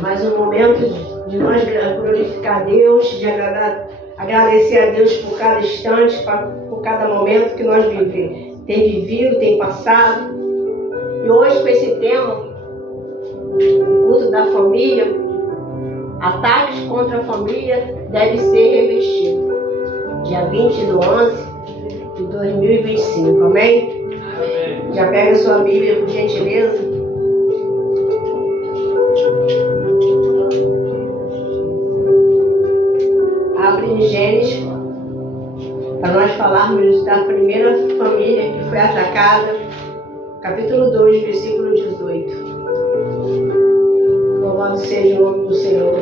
mais um momento de nós glorificar a Deus, de agradecer a Deus por cada instante, por cada momento que nós tem vivido, tem passado. E hoje, com esse tema, o culto da família, ataques contra a família deve ser revestido. Dia 20/11/2025, amém? Amém. Já pega a sua Bíblia, por gentileza. Abre em Gênesis, para nós falarmos da primeira família que foi atacada, capítulo 2, versículo 18. Louvado seja o nome do Senhor.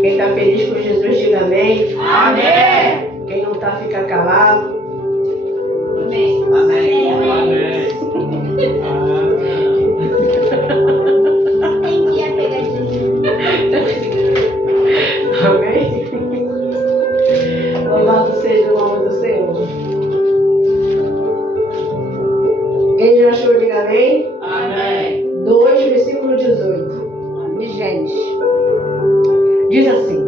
Quem está feliz com Jesus, diga amém. Amém. Quem não está, fica calado. Amém. Amém. Amém. Tem que ir a pegadinha. Amém? Louvado seja o nome do Senhor. Quem já achou, diga amém. Amém. 2, versículo 18 de Gênesis. Diz assim: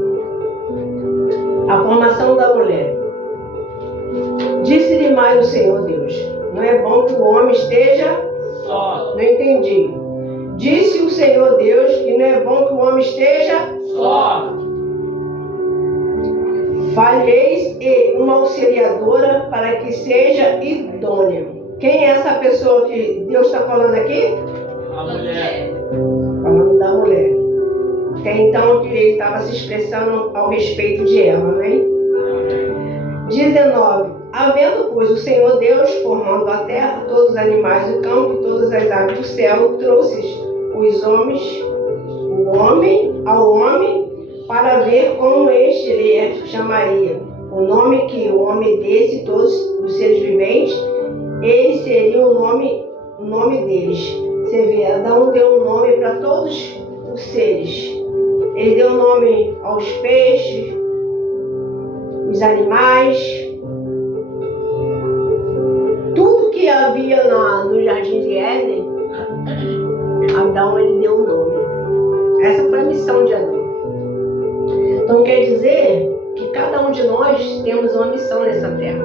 a formação da mulher. Disse-lhe mais o Senhor Deus: não é bom que o homem esteja só. Não entendi. Disse o Senhor Deus que não é bom que o homem esteja só. Falheis uma auxiliadora para que seja idônea. Quem é essa pessoa que Deus está falando aqui? A mulher. Falando da mulher. Até então ele estava se expressando ao respeito de ela, né? 19. Havendo, pois, o Senhor Deus formando a terra, todos os animais do campo e todas as aves do céu, trouxe os homens, ao homem, para ver como este lhe chamaria. O nome que o homem desse, todos os seres viventes, ele seria o nome deles. Você vê, Adão deu um nome para todos os seres. Ele deu nome aos peixes, os animais, tudo que havia no Jardim de Éden, Adão ele deu um nome. Essa foi a missão de Adão. Então quer dizer que cada um de nós temos uma missão nessa terra.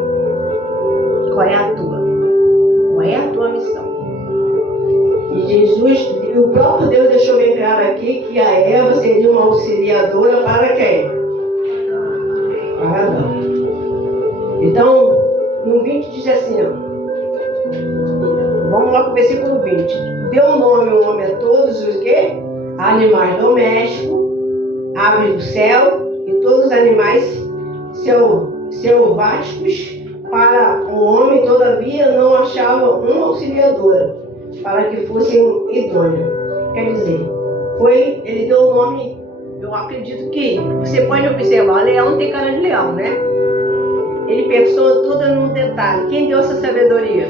Qual é a tua? Qual é a tua missão? E Jesus, o próprio Deus deixou bem claro aqui que a Eva seria uma auxiliadora para quem? Para Adão. Então, no 20 diz assim, vamos lá para o versículo 20. Deu nome o homem a todos os quê? Animais domésticos, aves do céu e todos os animais selváticos. Para o homem, todavia, não achava uma auxiliadora para que fosse idônea. Quer dizer, ele deu o nome. Eu acredito que você pode observar, leão tem cara de leão, né? Ele pensou toda num detalhe. Quem deu essa sabedoria?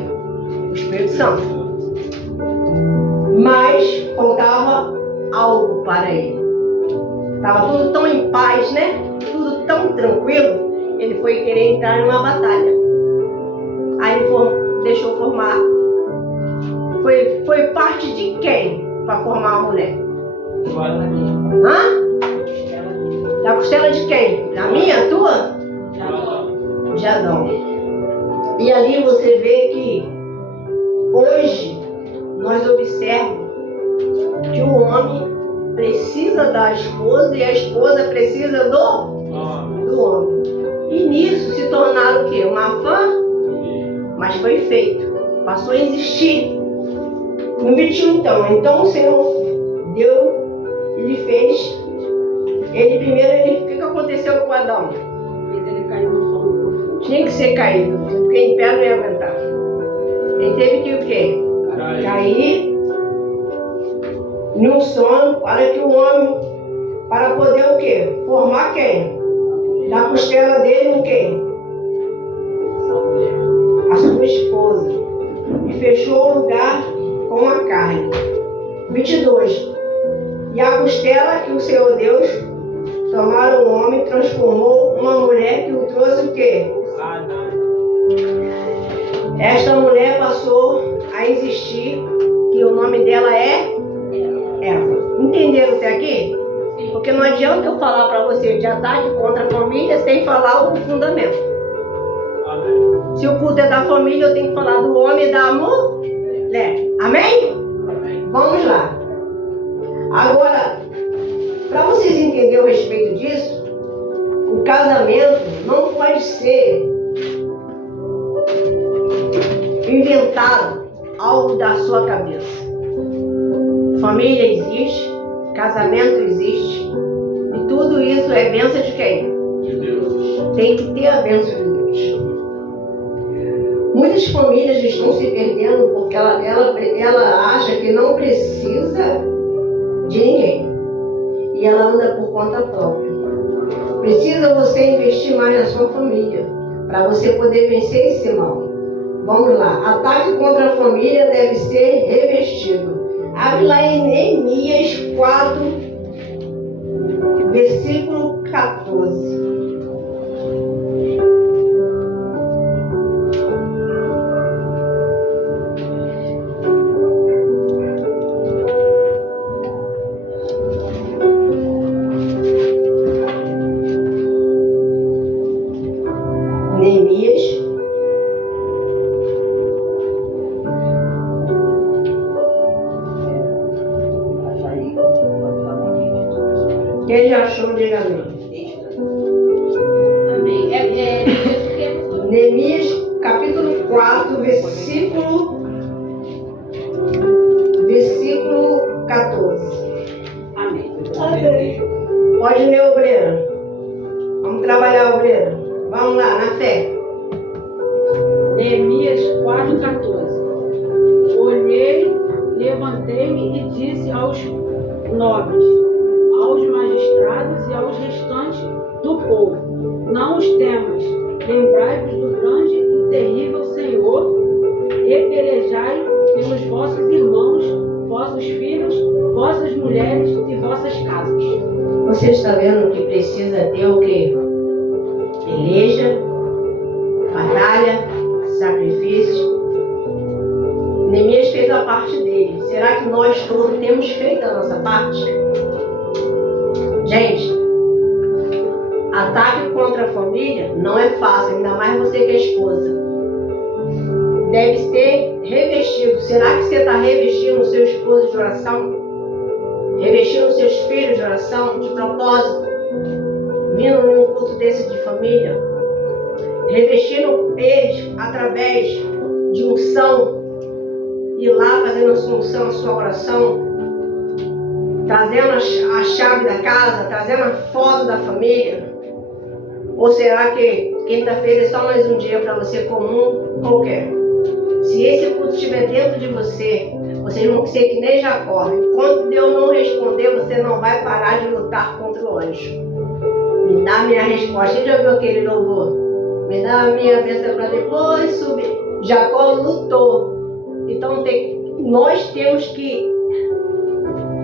O Espírito Santo. Mas faltava algo para ele. Estava tudo tão em paz, né? Tudo tão tranquilo. Ele foi querer entrar numa batalha. Aí ele deixou formar. Foi parte de quem para formar a mulher? Hã? Da costela de quem? Da minha, tua? De Adão. E ali você vê que hoje nós observamos que o homem precisa da esposa e a esposa precisa do homem. E nisso se tornaram o quê? Uma fã? Mas foi feito. Passou a existir. No 21 então o Senhor deu, ele fez. O que aconteceu com Adão? Ele caiu no sono. Tinha que ser caído, porque em pé não ia aguentar. Ele teve que o quê? Cair num sono para que o homem, para poder o quê? Formar quem? Da costela dele o quê? A sua esposa. E fechou o lugar com a carne. 22. E a costela que o Senhor Deus tomaram o homem, transformou uma mulher que o trouxe o quê? Esta mulher passou a existir, que o nome dela é Eva. aqui? Porque não adianta eu falar para você de ataque contra a família sem falar o fundamento. Amém. Se o culto é da família, eu tenho que falar do homem e da mulher. Amém? Amém. Vamos lá. Agora, para vocês entenderem a respeito disso, o casamento não pode ser inventado algo da sua cabeça. Família existe, casamento existe, e tudo isso é bênção de quem? De Deus. Tem que ter a bênção de Deus. Muitas famílias estão se perdendo porque ela acha que não precisa de ninguém. E ela anda por conta própria. Precisa você investir mais na sua família para você poder vencer esse mal. Vamos lá. Ataque contra a família deve ser revestido. Abre lá em Neemias 4, versículo 14. Neemias. Quem já achou, diga amém. Amém. Neemias, capítulo 4, versículo 14. Amém. Amém. Pode ler, obreiro. Vamos trabalhar, obreiro. Vamos lá, na fé. Neemias 4,14. Olhei, levantei-me e disse aos nobres, aos magistrados e aos restantes do povo: não os temas, lembrai-vos do grande e terrível Senhor, e pelejai pelos vossos irmãos, vossos filhos, vossas mulheres e vossas casas. Você está vendo que precisa ter o quê? Peleja, batalha, sacrifício. Neemias fez a parte dele. Será que nós todos temos feito a nossa parte? Gente, ataque contra a família não é fácil, ainda mais você que é esposa. Deve ser revestido. Será que você está revestindo o seu esposo de oração? Revestindo os seus filhos de oração, de propósito? Vindo num culto desse de família? Revestindo eles através de unção? Ir lá fazendo a sua unção, a sua oração? Trazendo a chave da casa, trazendo a foto da família? Ou será que quinta-feira é só mais um dia para você comum, qualquer? Se esse culto estiver dentro de você, vocês vão ser que nem Jacó. Enquanto Deus não responder, você não vai parar de lutar contra o anjo. Me dá a minha resposta. Você já viu aquele louvor? Me dá a minha bênção para depois subir. Jacó lutou. Então nós temos que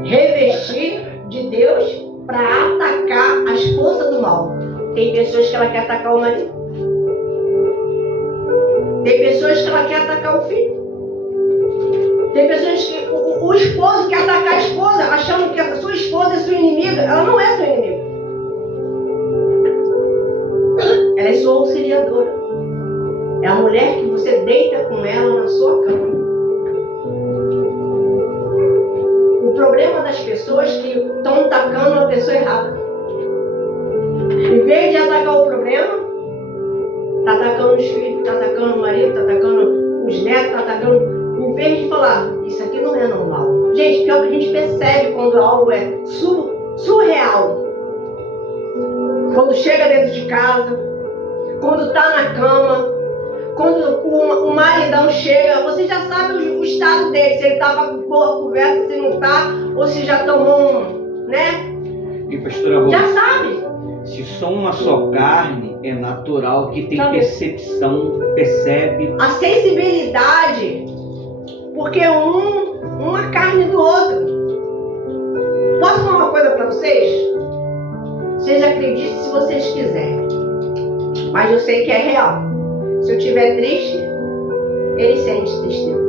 revestir de Deus para atacar as forças do mal. Tem pessoas que ela quer atacar o marido. Tem pessoas que ela quer atacar o filho. Tem pessoas que o esposo quer atacar a esposa, achando que a sua esposa é sua inimiga. Ela não é sua inimiga. Ela é sua auxiliadora. É a mulher que você deita com ela na sua cama. O problema das pessoas é que estão atacando a pessoa errada. Em vez de atacar o problema, está atacando os filhos, está atacando o marido, está atacando os netos, está atacando... Em vez de falar, isso aqui não é normal. Gente, pior que a gente percebe quando algo é surreal. Quando chega dentro de casa, quando está na cama, quando o maridão chega, você já sabe o estado dele, se ele está para boa conversa, se não está, ou se já tomou né? E pastora Rô, Já sabe. se são uma só carne, é natural que tem percepção, percebe. A sensibilidade, porque uma carne do outro. Posso falar uma coisa para vocês? Vocês acreditem se vocês quiserem, mas eu sei que é real. Se eu estiver triste, ele sente tristeza.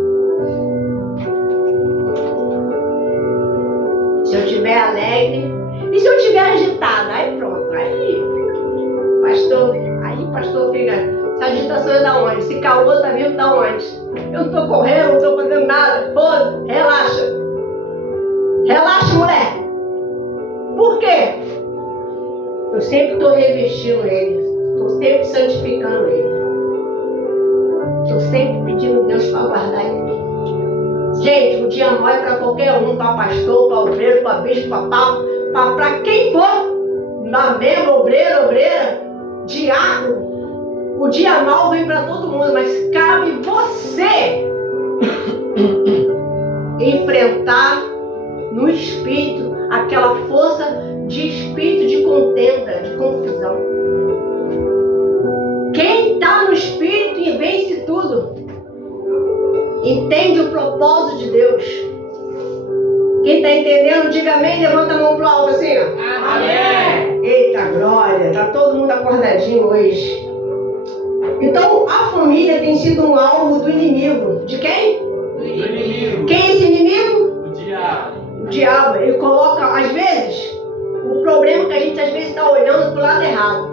Se eu estiver alegre. E se eu estiver agitada? Aí pronto. Aí, pastor fica. Essa agitação é da onde? Esse calor tá vindo da onde? Eu não tô correndo, não tô fazendo nada. Pô, relaxa. Relaxa, mulher. Por quê? Eu sempre estou revestindo ele. Estou sempre santificando ele. Estou sempre pedindo a Deus para guardar ele. Gente, o dia mau é para qualquer um. Para pastor, para obreiro, para bispo, para quem for. Membro, obreira, diácono. O dia mau vem para todo mundo. Mas cabe você enfrentar no espírito aquela força de espírito de contenda, de confusão. Quem está no espírito e vence tudo, entende o propósito de Deus. Quem está entendendo, diga amém, levanta a mão pro alto assim, ó. Amém. Eita glória, está todo mundo acordadinho hoje. Então a família tem sido um alvo do inimigo. De quem? Do inimigo. Quem é esse inimigo? O diabo. O diabo, ele coloca, às vezes, o problema é que a gente às vezes está olhando pro lado errado.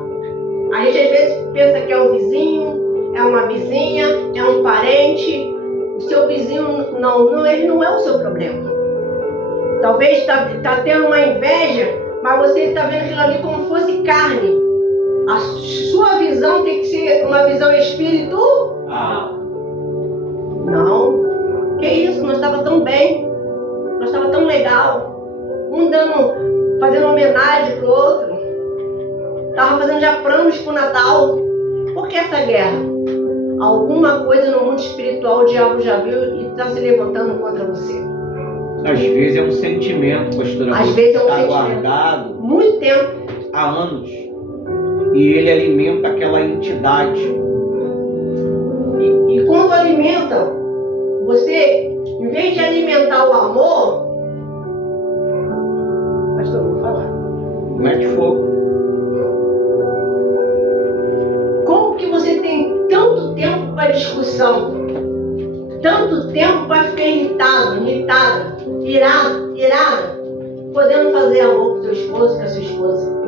A gente às vezes pensa que é o vizinho, é uma vizinha, é um parente. O seu vizinho, não, ele não é o seu problema. Talvez está tendo uma inveja, mas você está vendo aquilo ali como fosse carne. A sua visão tem que ser uma visão espiritual. Não. Que isso, nós estávamos tão bem. Nós estávamos tão legal. Um fazendo homenagem pro outro. Estava fazendo já planos pro Natal. Por que essa guerra? Alguma coisa no mundo espiritual o diabo já viu e está se levantando contra você. Às vezes é um sentimento, pastora. Às vezes é um sentimento. Guardado Muito tempo. há anos. E ele alimenta aquela entidade. E quando alimenta, você, em vez de alimentar o amor, pastor, vou falar. Mete fogo. Como que você tem tanto tempo para discussão? Tanto tempo para ficar irritado, irritada, irada, podendo fazer amor com seu esposo, com a sua esposa?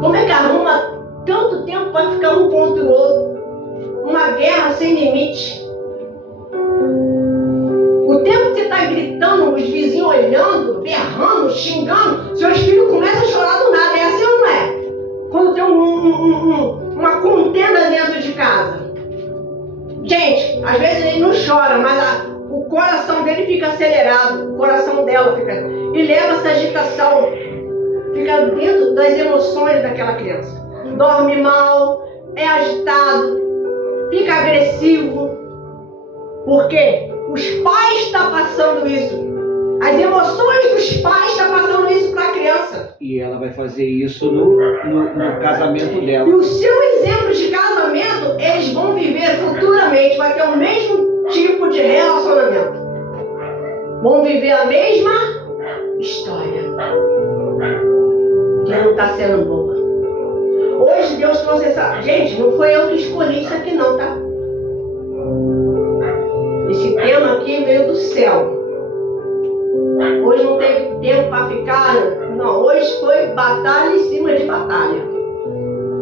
Como é que arruma tanto tempo para ficar um contra o outro? Uma guerra sem limite. O tempo que você está gritando, os vizinhos olhando, berrando, xingando, seus filhos começam a chorar do nada. É assim ou não é? Quando tem uma contenda dentro de casa. Gente, às vezes ele não chora, mas o coração dele fica acelerado. O coração dela fica... E leva essa agitação. Fica dentro das emoções daquela criança. Dorme mal, é agitado, fica agressivo. Por quê? Os pais estão passando isso. As emoções dos pais estão passando isso para a criança. E ela vai fazer isso no casamento dela. E o seu exemplo de casamento, eles vão viver futuramente. Vai ter o mesmo tipo de relacionamento. Vão viver a mesma história. Que não está sendo boa. Hoje Deus trouxe essa... Gente, não foi eu que escolhi isso aqui não, tá? Esse tema aqui veio do céu. Hoje não teve tempo para ficar... Não, hoje foi batalha em cima de batalha.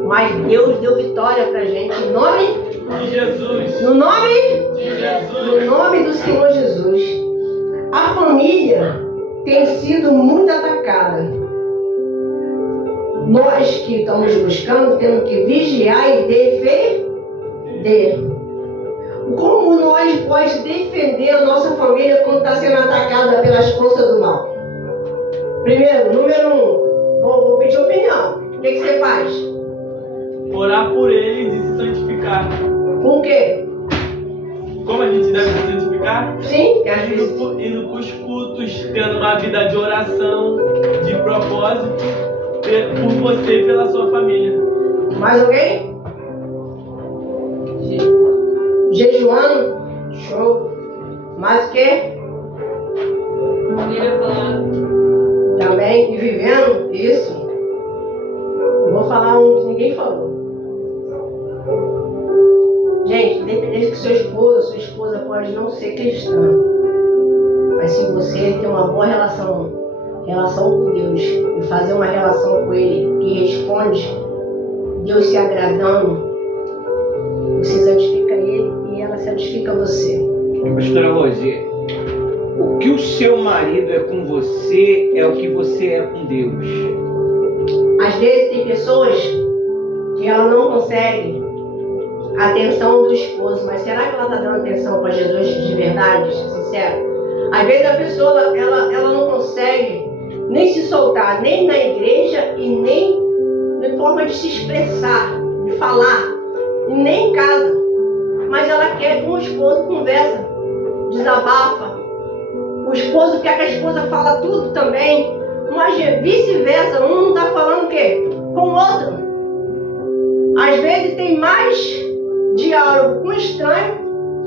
Mas Deus deu vitória pra gente. Em nome De Jesus. No nome De Jesus. No nome do Senhor Jesus. A família tem sido muito atacada. Nós que estamos buscando temos que vigiar e defender. Como nós podemos defender a nossa família quando está sendo atacada pelas forças do mal? Primeiro, número 1, vou pedir opinião. O que você faz? Orar por eles e se santificar. Com o quê? Como a gente deve se santificar? Sim, que às vezes... Indo para os cultos, tendo uma vida de oração, de propósito, por você e pela sua família. Mais alguém? Jejuando? Show. Mais o quê? Também, e vivendo isso. Eu vou falar um que ninguém falou. Gente, independente que seu esposo, sua esposa pode não ser cristã, mas se você tem uma boa relação relação com Deus e fazer uma relação com Ele que responde, Deus se agradando, você santifica Ele e ela santifica você. Pastora Rose, o que o seu marido é com você é o que você é com Deus. Às vezes tem pessoas que ela não consegue a atenção do esposo, mas será que ela está dando atenção para Jesus de verdade, sincero? Às vezes a pessoa ela não consegue nem se soltar, nem na igreja e nem na forma de se expressar, de falar, e nem em casa. Mas ela quer que o esposo conversa, desabafa. O esposo quer que a esposa fala tudo também. Mas vice-versa, um não está falando o quê? Com o outro. Às vezes tem mais diálogo com um estranho,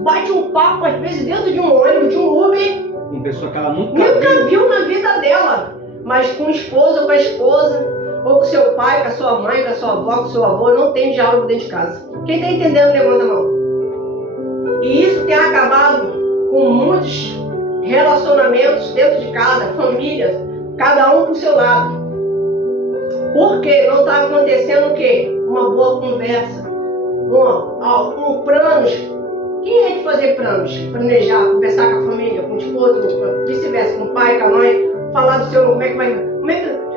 bate um papo, às vezes dentro de um ônibus, de um Uber. Uma pessoa que ela nunca viu na vida dela. Mas com o esposo ou com a esposa, ou com seu pai, com a sua mãe, com a sua avó, com o seu avô, não tem diálogo dentro de casa. Quem está entendendo, levanta a mão. E isso tem acabado com muitos relacionamentos dentro de casa, famílias, cada um pro seu lado. Porque não está acontecendo o quê? Uma boa conversa, um planos. Quem é de fazer planos? Planejar, conversar com a família, com o esposo, vice-versa, com o pai, com a mãe, falar do seu, como é que vai.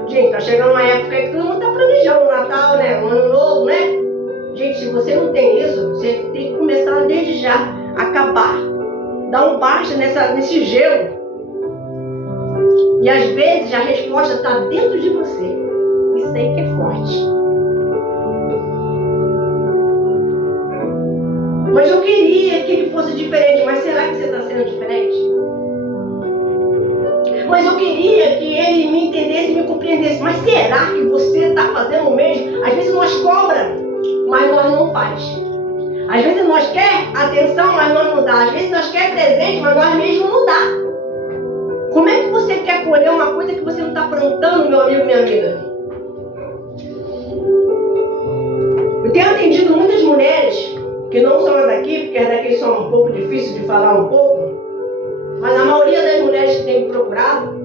Gente, tá chegando uma época aí que todo mundo tá planejando o Natal, né? O Ano Novo, né? Gente, se você não tem isso, você tem que começar desde já, acabar, dar um basta nesse gelo. E às vezes a resposta está dentro de você. Isso aí que é forte. Mas eu queria que ele fosse diferente. Mas será que você está sendo diferente? Mas eu queria que ele me entendesse, me compreendesse. Mas será que você está fazendo o mesmo? Às vezes nós cobra, mas nós não faz. Às vezes nós quer atenção, mas nós não dá. Às vezes nós quer presente, mas nós mesmos não dá. Como é que você quer colher uma coisa que você não está plantando, meu amigo, minha amiga? Eu tenho atendido muitas mulheres que não são daqui, porque as daqui são um pouco difíceis de falar um pouco, mas a maioria das mulheres que tem me procurado,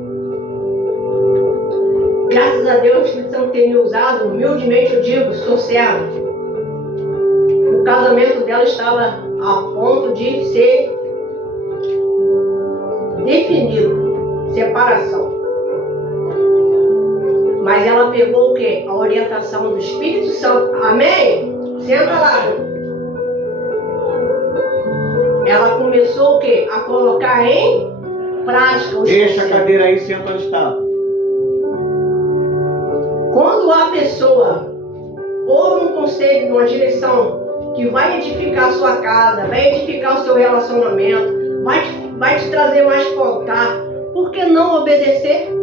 graças a Deus, o Espírito Santo tem me usado, humildemente eu digo, sou serva. O casamento dela estava a ponto de ser definido, separação. Mas ela pegou o quê? A orientação do Espírito Santo. Amém? Senta lá. Ela começou o quê? A colocar em prática. Deixa a cadeira aí, senta onde está. Quando a pessoa ouve um conselho, uma direção que vai edificar a sua casa, vai edificar o seu relacionamento, vai te trazer mais para o altar, por que não obedecer?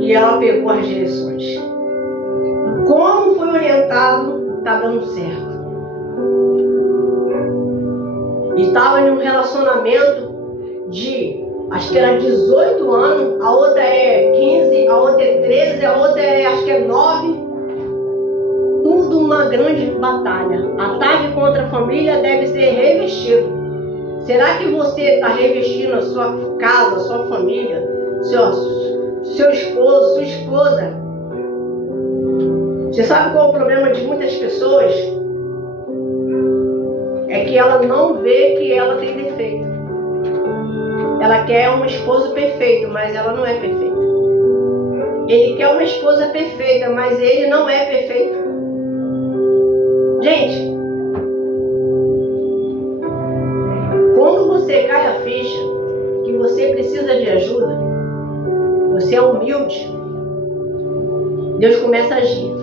E ela pegou as direções. Como foi orientado, está dando certo. E estava em um relacionamento de, acho que era 18 anos, a outra é 15, a outra é 13, a outra é, acho que é 9. Tudo uma grande batalha. Ataque contra a família deve ser revestido. Será que você está revestindo a sua casa, a sua família, seu esposo, sua esposa? Você sabe qual é o problema de muitas pessoas? É que ela não vê que ela tem defeito. Ela quer um esposo perfeito, mas ela não é perfeita. Ele quer uma esposa perfeita, mas ele não é perfeito. Gente, quando você cai a ficha que você precisa de ajuda, você é humilde, Deus começa a agir.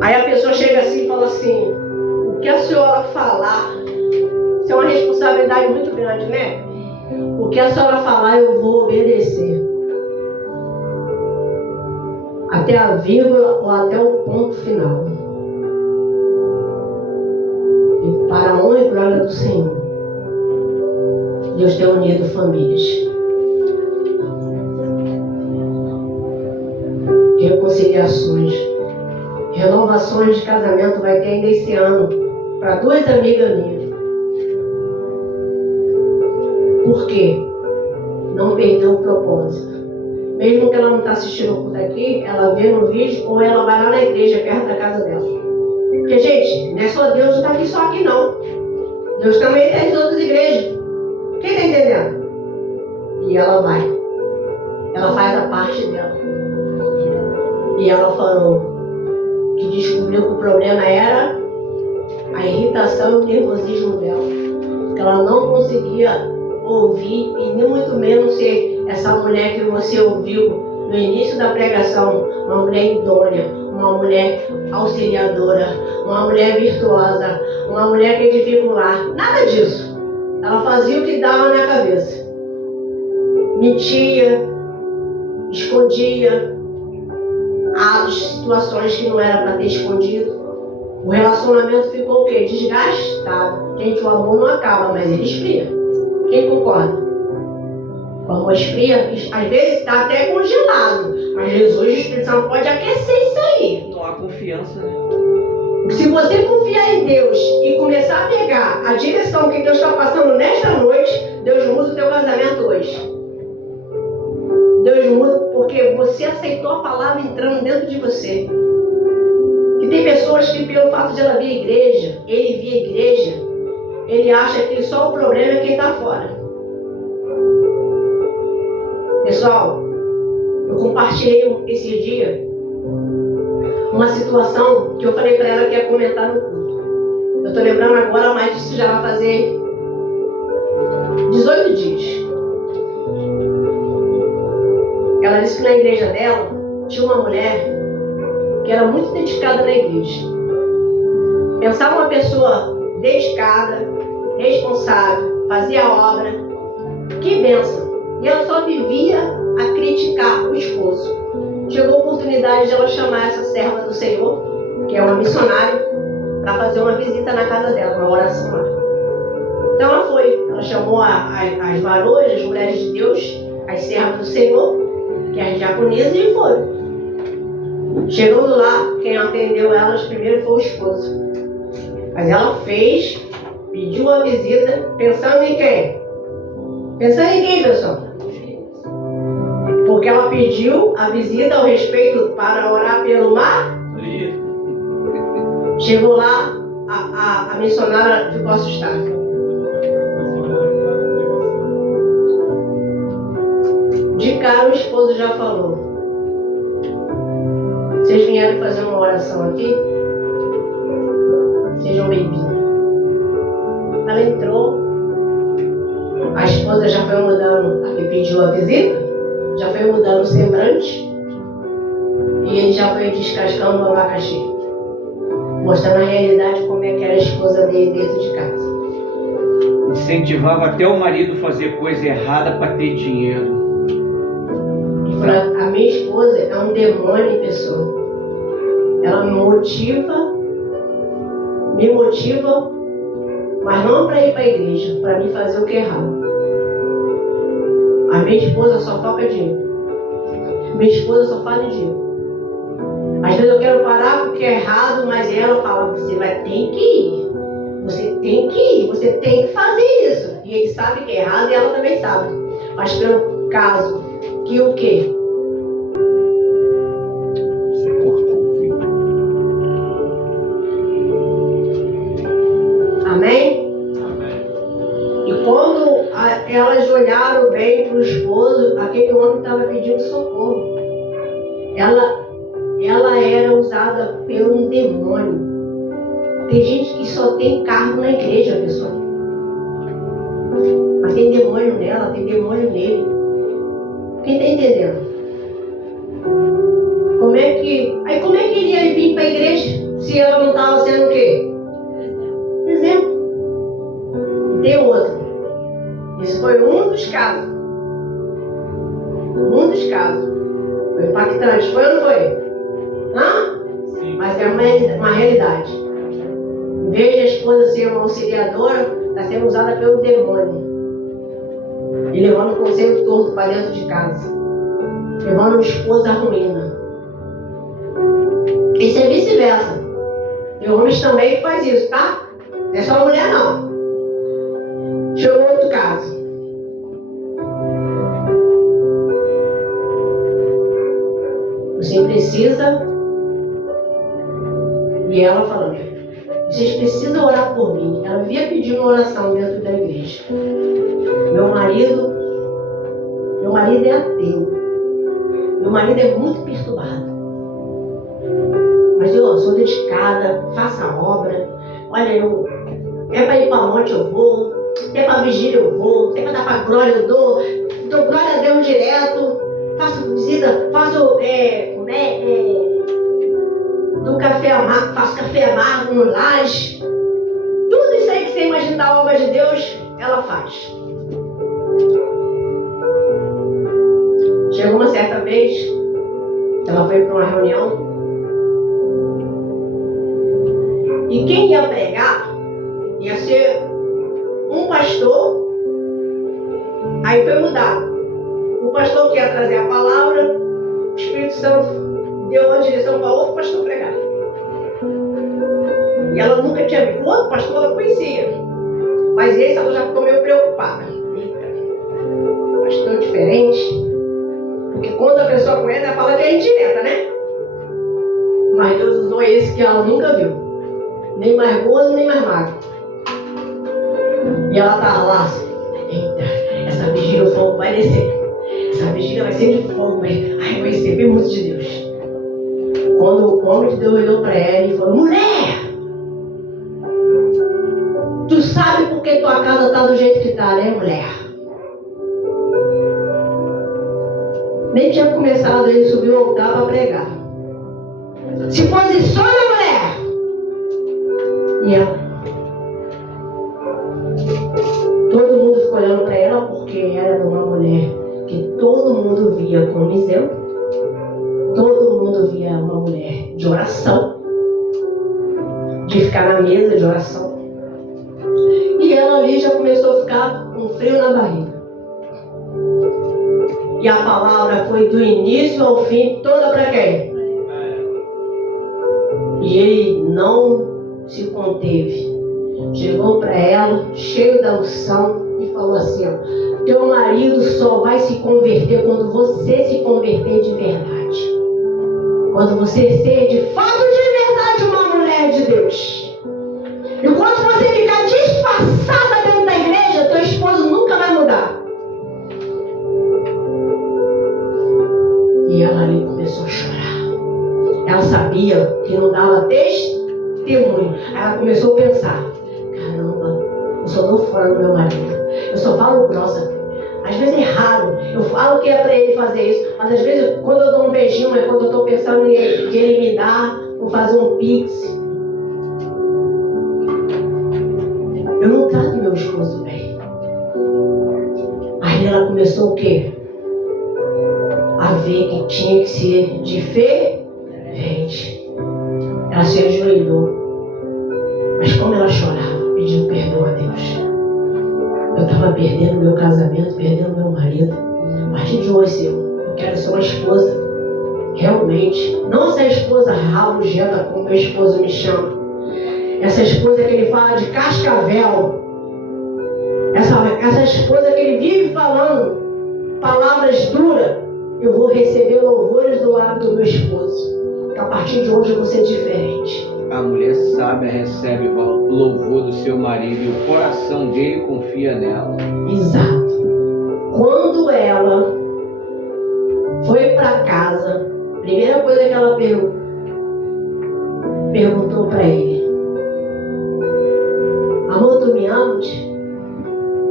Aí a pessoa chega assim e fala assim: o que a senhora falar, isso é uma responsabilidade muito grande, né? O que a senhora falar, eu vou obedecer. Até a vírgula ou até o ponto final. E para a honra e glória do Senhor, Deus tem unido famílias. Reconciliações, renovações de casamento vai ter ainda esse ano para 2 amigas minhas. Por quê? Não Mesmo que ela não está assistindo o culto aqui, ela vê no vídeo ou ela vai lá na igreja, perto da casa dela. Porque, gente, não é só Deus, não está aqui só aqui, não. Deus também tem as outras igrejas. Quem está entendendo? E ela vai. Ela faz a parte dela. E ela falou que descobriu que o problema era a irritação e o nervosismo dela. Que ela não conseguia ouvir e nem muito menos ser essa mulher que você ouviu no início da pregação, uma mulher idônea, uma mulher auxiliadora, uma mulher virtuosa, uma mulher que edifica o lar. Nada disso. Ela fazia o que dava na cabeça. Mentia, escondia atos, situações que não era para ter escondido. O relacionamento ficou o quê? Desgastado. Gente, o amor não acaba, mas ele esfria. Quem concorda? O amor esfria, às vezes está até congelado, mas Jesus, o Espírito Santo, pode aquecer isso aí. Não há confiança, né? Se você confiar em Deus e começar a pegar a direção que Deus está passando nesta noite, Deus muda o teu casamento hoje. Deus muda porque você aceitou a palavra entrando dentro de você. E tem pessoas que, pelo fato de ela vir à igreja, ele vir à igreja, ele acha que só o problema é quem está fora. Pessoal, eu compartilhei esse dia uma situação que eu falei para ela que ia comentar no culto. Eu estou lembrando agora, mas isso já vai fazer 18 dias. Ela disse que na igreja dela tinha uma mulher que era muito dedicada na igreja. Pensava uma pessoa dedicada, responsável, fazia obra. Que bênção! E ela só vivia a criticar o esposo. Chegou a oportunidade de ela chamar essa serva do Senhor, que é uma missionária, para fazer uma visita na casa dela, uma oração lá. Então ela foi. Ela chamou as varoas, as mulheres de Deus, as servas do Senhor, que é as diaconisas, e foram. Chegando lá, quem atendeu elas primeiro foi o esposo. Mas ela fez, pediu a visita, pensando em quem? Pensando em quem, pessoal? Porque ela pediu a visita ao respeito para orar pelo mar. Chegou lá, a missionária ficou assustada. De cara o esposo já falou: vocês vieram fazer uma oração aqui? Sejam bem-vindos. Ela entrou, a esposa já foi mudando, a que pediu a visita, já foi mudando o semblante, e ele já foi descascando o abacaxi, mostrando a realidade como é que era a esposa dele dentro de casa. Incentivava até o marido a fazer coisa errada para ter dinheiro. E falou: a minha esposa é um demônio em pessoa. Ela me motiva, mas não para ir para a igreja, para me fazer o que é errado. A minha esposa só foca em dinheiro. Minha esposa só fala em dinheiro. Às vezes eu quero parar porque é errado, mas ela fala: você vai ter que ir. Você tem que ir, você tem que fazer isso. E ele sabe que é errado e ela também sabe. Mas pelo caso que o quê? Amém? E quando elas olharam bem para o esposo, aquele homem estava pedindo socorro. Ela era usada por um demônio. Tem gente que só tem cargo na igreja, pessoal. Mas tem demônio nela, tem demônio nele. Quem está entendendo? Como é que ele ia vir para a igreja se ela não estava sendo o quê? Exemplo. Tem outro. Esse foi um dos casos. Foi impactante. Foi ou não foi? Hã? Sim. Mas é uma realidade. Em vez de a esposa ser uma auxiliadora, está sendo usada pelo demônio. E levando o conselho torto para dentro de casa. Levando o esposo à ruína. Isso é vice-versa. Tem homens também que faz isso, tá? Não é só a mulher, não. Chegou outro caso. Você precisa, e ela falando, vocês precisam orar por mim. Ela via pedindo oração dentro da igreja. Meu marido é ateu. Meu marido é muito perturbado. Mas eu sou dedicada, faço a obra. Olha, é para ir para monte eu vou, é para vigília eu vou, é para dar para glória eu dou glória a Deus direto, faço visita, faço do café amargo, faço café amargo no laje. Tudo isso aí que você imagina da obra de Deus, ela faz. Chegou uma certa vez, ela foi para uma reunião, e quem ia pregar ia ser um pastor. Aí foi mudado. O pastor que ia trazer a palavra, o Espírito Santo deu uma direção para outro pastor pregar. E ela nunca tinha visto. O outro pastor ela conhecia, mas esse ela já ficou meio preocupada. Eita, pastor diferente. Porque quando a pessoa conhece, ela fala que é indireta, né? Mas Deus usou esse que ela nunca viu. Nem mais gordo, nem mais magro. E ela estava lá assim, eita, essa vigília o fogo vai descer. Essa vigília vai ser de fogo, ai, eu vou receber muito de Deus. Quando o homem de Deus olhou para ela e falou, mulher, tu sabe por que tua casa está do jeito que está, né, mulher? Nem tinha começado, ele subiu ao altar para pregar. Se posiciona, mulher! E ela, todo mundo ficou olhando para ela porque ela era uma mulher que todo mundo via como exemplo. Todo mundo via uma mulher de oração, de ficar na mesa de oração. E ela ali já começou a ficar com frio na barriga. E a palavra foi do início ao fim, toda para quem? E ele não se conteve. Chegou para ela, cheio da unção, e falou assim, ó, teu marido só vai se converter quando você se converter de verdade. Quando você ser de fato de verdade uma mulher de Deus. E quando você ficar disfarçada dentro da igreja, teu esposo nunca vai mudar. E ela ali começou a chorar. Ela sabia que não dava testemunho. Aí ela começou a pensar, caramba, eu só dou fora do meu marido. Eu só falo grossa. Às vezes é raro. Eu falo que é pra ele fazer isso. Mas às vezes, quando eu dou um beijinho, é quando eu tô pensando em ele me dar, vou fazer um pix. Eu não trato meu esposo bem. Aí ela começou o quê? A ver que tinha que ser diferente. Ela se ajoelhou. Mas como ela chorava, pedindo perdão a Deus. Eu estava perdendo meu casamento, perdendo meu marido. A partir de hoje, Senhor, eu quero ser uma esposa. Realmente. Não essa esposa rabugenta, como meu esposo me chama. Essa esposa que ele fala de cascavel. Essa esposa que ele vive falando palavras duras. Eu vou receber louvores do lado do meu esposo. Que a partir de hoje eu vou ser diferente. A mulher sábia recebe o louvor do seu marido e o coração dele confia nela. Exato. Quando ela foi para casa, a primeira coisa que ela perguntou para ele: amor, tu me amas?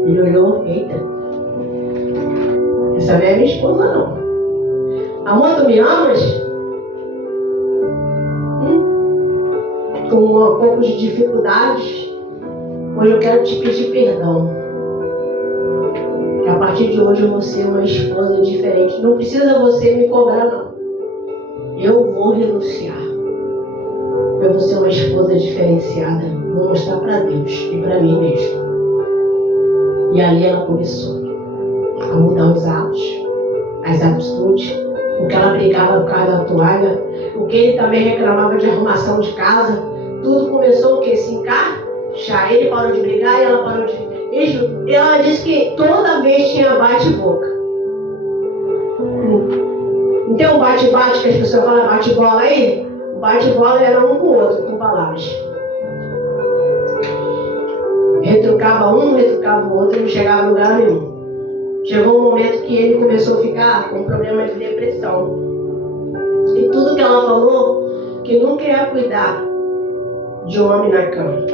Ele olhou, eita, essa não é minha esposa não. Amor, tu me amas? Com um pouco de dificuldades, hoje eu quero te pedir perdão. Que a partir de hoje eu vou ser uma esposa diferente. Não precisa você me cobrar, não. Eu vou renunciar. Eu vou ser uma esposa diferenciada. Vou mostrar para Deus e para mim mesmo. E ali ela começou a mudar os atos, as atitudes. O que ela brigava por causa da toalha, o que ele também reclamava de arrumação de casa. Tudo começou o quê? Se encaixar. Ele parou de brigar e ela parou de... Ela disse que toda vez tinha bate-boca. Não tem um bate-bate que as pessoas falam bate-bola aí? O bate-bola era um com o outro, com palavras. Retrucava um, retrucava o outro e não chegava a lugar nenhum. Chegou um momento que ele começou a ficar com problema de depressão. E tudo que ela falou, que nunca ia cuidar de um homem na cama.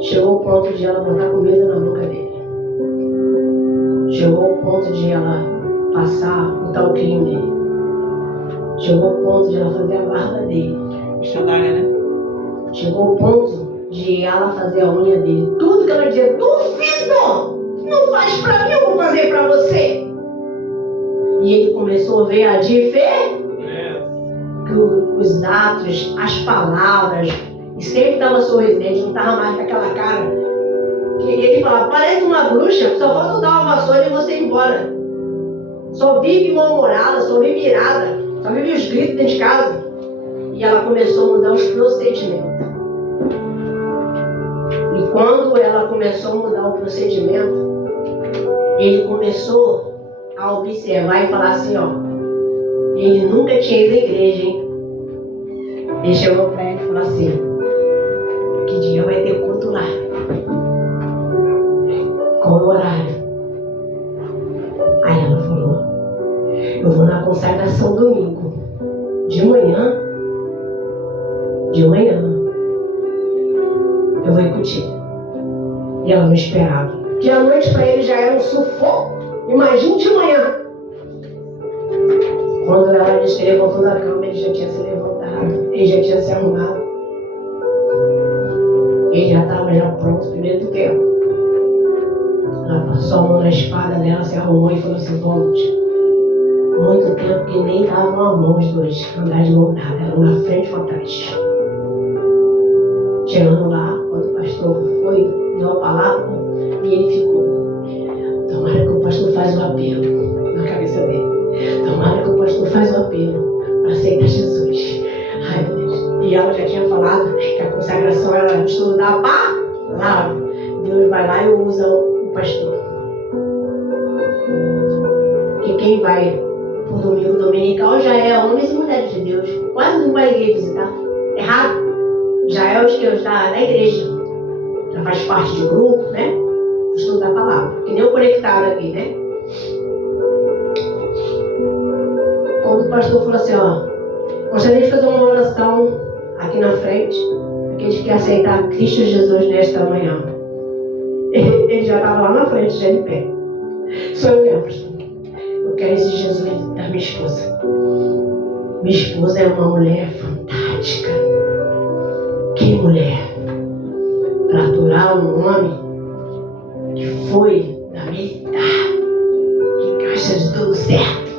Chegou o ponto de ela botar comida na boca dele. Chegou o ponto de ela passar o talquinho dele. Chegou o ponto de ela fazer a barba dele. Missionária, né? Chegou o ponto de ela fazer a unha dele. Tudo que ela dizia, duvido! Não faz pra mim, eu vou fazer pra você. E ele começou a ver a diferença. Os atos, as palavras, e sempre estava sorridente, não estava mais com aquela cara. Que ele falava, parece uma bruxa, só falta dar uma vassoura e você ir embora. Só vive mal-humorada, só vive irada, só vive os gritos dentro de casa. E ela começou a mudar os procedimentos. E quando ela começou a mudar o procedimento, ele começou a observar e falar assim, ó, ele nunca tinha ido à igreja, hein? Ele chegou pra ela e falou assim, que dia vai ter culto lá? Qual é o horário? Aí ela falou, eu vou na consagração domingo, de manhã, eu vou ir contigo. E ela não esperava, porque a noite pra ele já era um sufoco, imagine de manhã. Quando ela se levantou da cama, ele já tinha se levantado, ele já tinha se arrumado. Ele já estava já pronto, primeiro do que eu. Ela passou a mão na espada dela, se arrumou e falou assim, volte. Muito tempo que nem davam a mão os dois, andar de mão dada, era um na frente e um atrás. Chegando lá, quando o pastor foi, deu a palavra, e ele ficou. Tomara que o pastor faz o apelo na cabeça dele. Tomara que o pastor faz o apelo para aceitar Jesus. Ai, meu Deus. E ela já tinha falado que a consagração era o estudo da palavra. Deus vai lá e usa o pastor. Que quem vai pro domingo dominical já é homens e mulheres de Deus. Quase não vai ninguém visitar. Errado. Já é os que da igreja. Já faz parte de um grupo, né? O estudo da palavra. Que nem o conectado aqui, né? Quando o pastor falou assim, ó, gostaria de fazer uma oração aqui na frente, aqueles que querem aceitar Cristo Jesus nesta manhã. Ele já estava lá na frente, já de pé. Sonhando, pastor. Eu quero esse Jesus da minha esposa. Minha esposa é uma mulher fantástica. Que mulher? Para aturar um homem que foi da militar, que encaixa de tudo certo.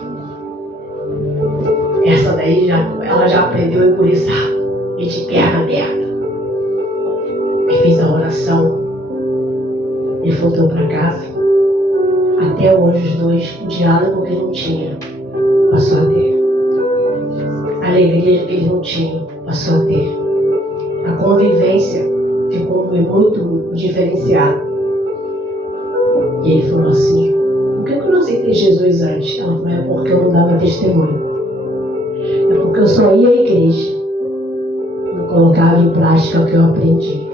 Essa daí ela já aprendeu a engurizar e de perna aberta. Aí fiz a oração e voltou para casa. Até hoje os dois, o diálogo que não tinha, passou a ter. A alegria que eles não tinham, passou a ter. A convivência ficou muito diferenciada. E ele falou assim, por que eu não aceitei Jesus antes? Ela falou, é porque eu não dava testemunho. É porque eu só ia à igreja. Não colocava em prática o que eu aprendi.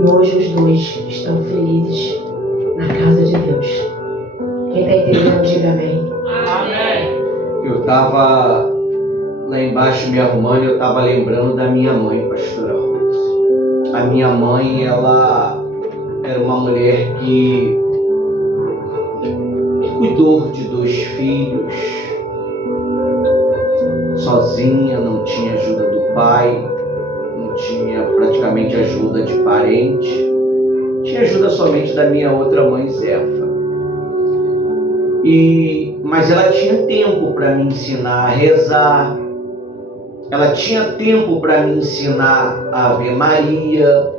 E hoje os dois estão felizes na casa de Deus. Quem está entendendo, diga amém. Amém. Eu estava lá embaixo me arrumando e eu estava lembrando da minha mãe, pastora Rose. A minha mãe, ela era uma mulher que cuidou de 2 filhos, sozinha, não tinha ajuda do pai, não tinha praticamente ajuda de parente, tinha ajuda somente da minha outra mãe, Zefa. Mas ela tinha tempo para me ensinar a rezar, ela tinha tempo para me ensinar a Ave Maria,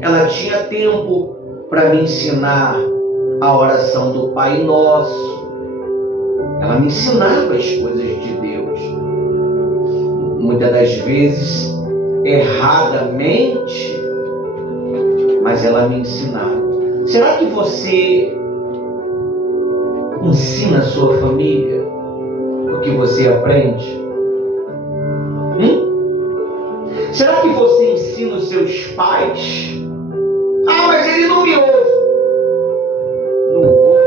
ela tinha tempo para me ensinar a oração do Pai Nosso, ela me ensinava as coisas de Deus, muitas das vezes erradamente, mas ela me ensinava. Será que você ensina a sua família o que você aprende? Será que você ensina os seus pais? Ah, mas ele não me ouve. Não ouve.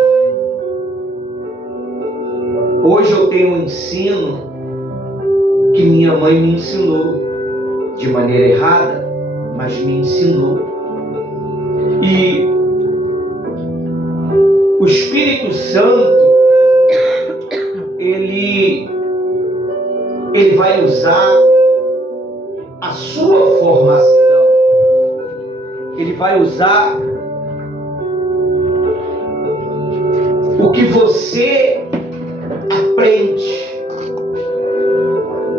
Hoje eu tenho um ensino que minha mãe me ensinou, de maneira errada, mas me ensinou. E o Espírito Santo, ele vai usar a sua formação. Ele vai usar o que você aprende.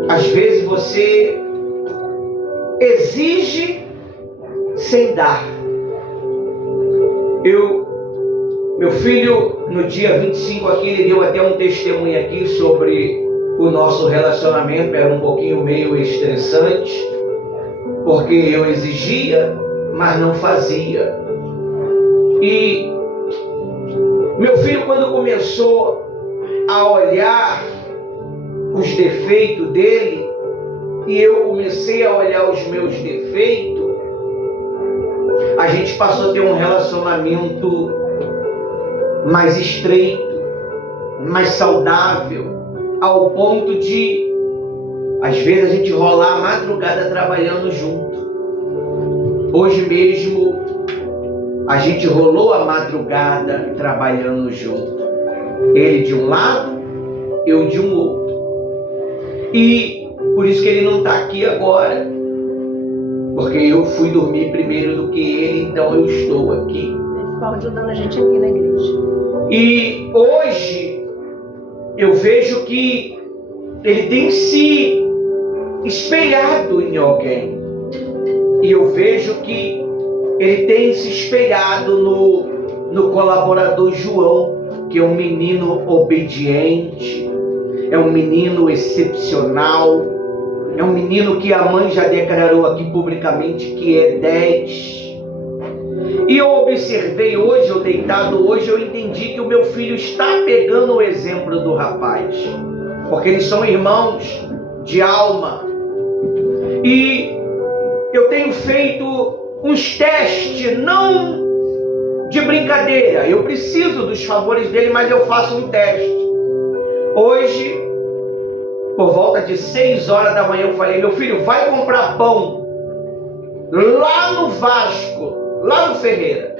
Às vezes você exige sem dar. Meu filho, no dia 25 aqui, ele deu até um testemunho aqui sobre o nosso relacionamento. Era um pouquinho meio estressante, porque eu exigia, mas não fazia. E meu filho, quando começou a olhar os defeitos dele, e eu comecei a olhar os meus defeitos, a gente passou a ter um relacionamento mais estreito, mais saudável, ao ponto de, às vezes, a gente rolar a madrugada trabalhando junto. Hoje mesmo, a gente rolou a madrugada trabalhando junto. Ele de um lado, eu de um outro. E por isso que ele não está aqui agora, porque eu fui dormir primeiro do que ele, então eu estou aqui. Ele ficou ajudando a gente aqui na igreja. E hoje eu vejo que ele tem se espelhado em alguém. E eu vejo que ele tem se espelhado no colaborador João, que é um menino obediente, é um menino excepcional, é um menino que a mãe já declarou aqui publicamente que é 10. E eu observei hoje, eu deitado hoje, eu entendi que o meu filho está pegando o exemplo do rapaz, porque eles são irmãos de alma. E eu tenho feito uns testes, não de brincadeira, eu preciso dos favores dele, mas eu faço um teste. Hoje, por volta de 6 horas da manhã, eu falei: meu filho, vai comprar pão lá no Vasco, lá no Ferreira.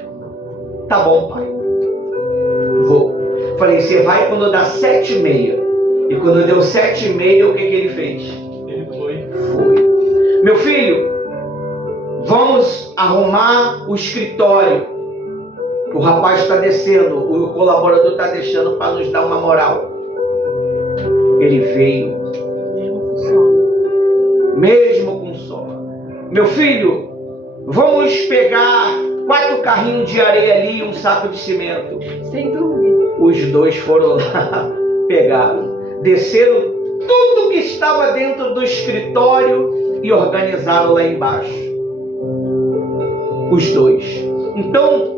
Tá bom, pai, vou. Falei: você vai quando dá 7h30. E quando deu 7h30, o que ele fez? Ele foi. Meu filho, vamos arrumar o escritório. O rapaz está descendo, o colaborador está deixando para nos dar uma moral. Ele veio, mesmo com sono. Meu filho, vamos pegar 4 carrinhos de areia ali e um saco de cimento. Sem dormir. Os dois foram lá, pegaram, desceram tudo que estava dentro do escritório e organizaram lá embaixo. Os dois. Então,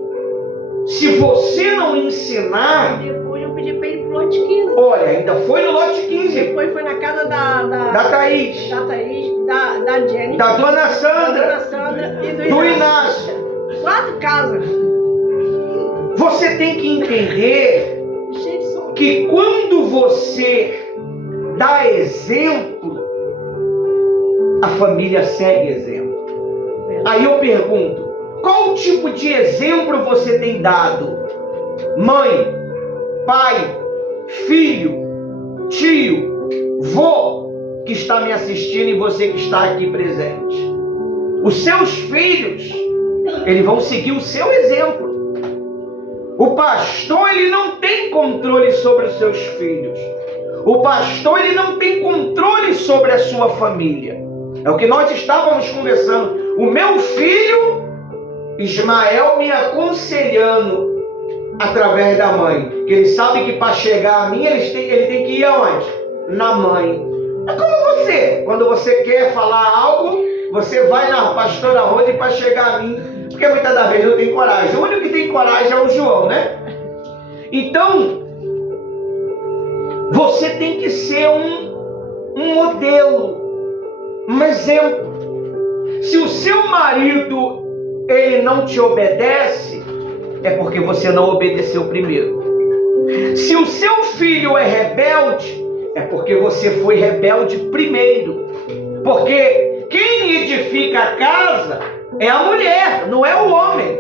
se você não ensinar... Depois eu pedi para ir pro lote 15. Olha, ainda foi no lote 15. Depois foi na casa Da Thaís. Da Thaís, da Jenny. Da Dona Sandra. Da Dona Sandra e Do Inácio. 4 casas. Você tem que entender Cheio de som. que quando você dá exemplo, a família segue exemplo. Aí eu pergunto, qual tipo de exemplo você tem dado? Mãe, pai, filho, tio, vô, que está me assistindo e você que está aqui presente. Os seus filhos, eles vão seguir o seu exemplo. O pastor, ele não tem controle sobre os seus filhos. O pastor, ele não tem controle sobre a sua família. É o que nós estávamos conversando. O meu filho, Ismael, me aconselhando através da mãe. Que ele sabe que para chegar a mim, ele tem que ir aonde? Na mãe. É como você. Quando você quer falar algo, você vai na pastora Rose para chegar a mim. Porque muitas das vezes eu tenho coragem. O único que tem coragem é o João, né? Então, Você tem que ser um modelo, um exemplo. Se o seu marido ele não te obedece, é porque você não obedeceu primeiro. Se o seu filho é rebelde, é porque você foi rebelde primeiro. Porque quem edifica a casa é a mulher, não é o homem.